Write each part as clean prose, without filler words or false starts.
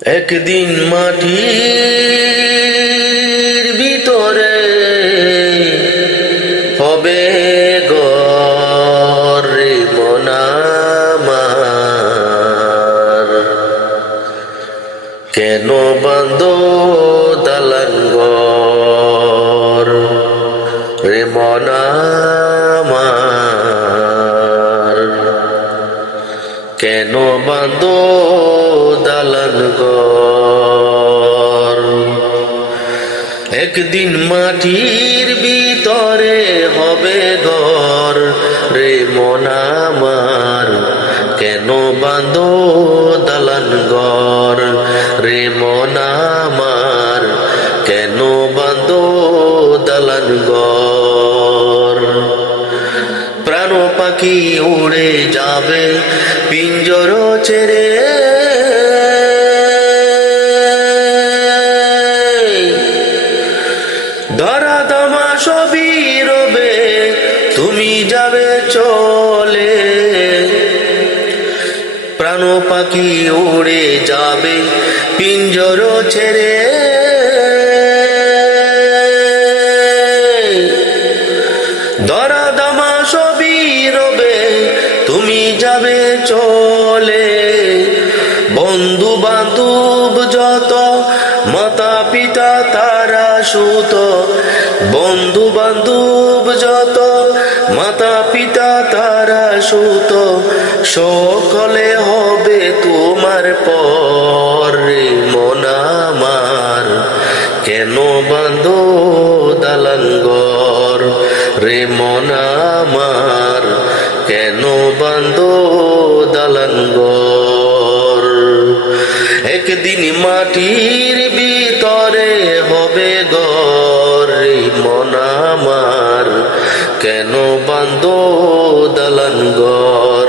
একদিন মাটির ভিতরে হবে ঘর রে মন আমার। কেন বাঁধো দালান ঘর রে মন আমার। কেন বাঁধো দালান ঘর। একদিন মাটির ভিতরে হবে ঘর রে মন আমার। কেন বাঁধো দালান ঘর রে মন আমার। কেন বাঁধো দালান ঘর। প্রাণ পাখি উড়ে যাবে পিঞ্জর ছেড়ে, ধরা ধামা সবই রবে তুমি যাবে চলে। প্রাণ পাখি উড়ে যাবে পিঞ্জর ছেড়ে, ধরা ধামা সবই রবে তুমি যাবে চলে। বন্ধু বান্ধব যত মাতা পিতা তারা সুত, বন্ধু বান্ধব যত মাতা পিতা তারা সুত, সকলে হবে তোমার পর রে মন আমার। কেন বাঁধো দালান ঘর রে মন আমার। কেন বাঁধো দালান ঘর। একদিন মাটির ভিতরে হবে ঘর রে মন আমার। কেন বাঁধো দালান ঘর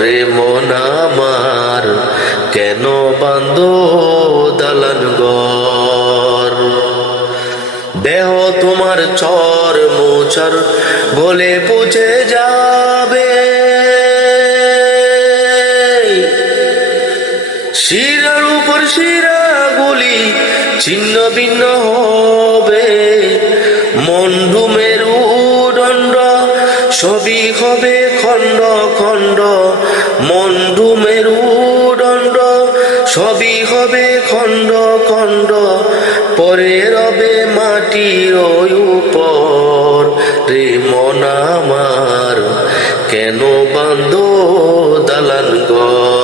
রে মন আমার। কেন বাঁধো দালান ঘর। দেহ তোমার চর মোচর গলে পচে যাবে, শিরার উপর শিরাগুলি ছিন্ন ভিন্ন হবে। মন্ডুমের উদণ্ড সবই হবে খণ্ড খণ্ড, মন্ডুমের উদণ্ড সবই হবে খণ্ড খণ্ড। পরে রবে মাটির উপর রে মন আমার। কেন বাঁধো দালান ঘর